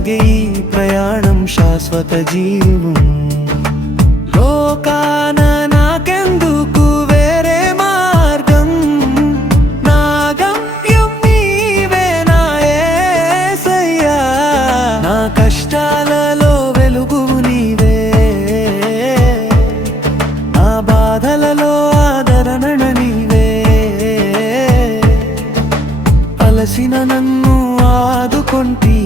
సాగే ఈ ప్రయాణం శాశ్వత జీవం. లోకాన నాకెందుకు వేరే మార్గం, నా గమ్యం నీవే నా యేసయ్యా. నా కష్టాలలో వెలుగు నీవే, నా బాధలలో ఆదరణ నీవే. అలసిన నన్ను ఆదుకొంటివి,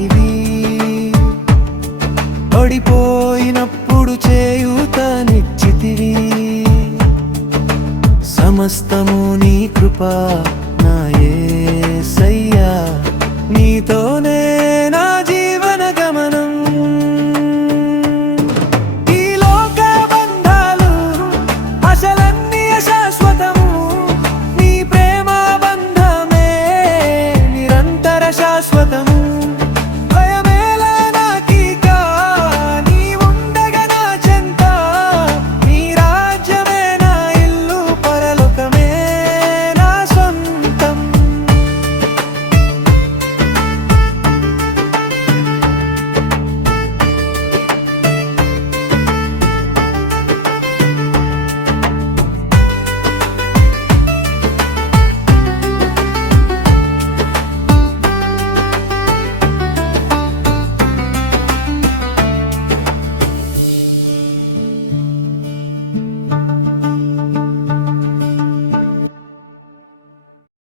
పడిపోయినప్పుడు చేయూతనిచ్చితివి. సమస్తము నీ కృప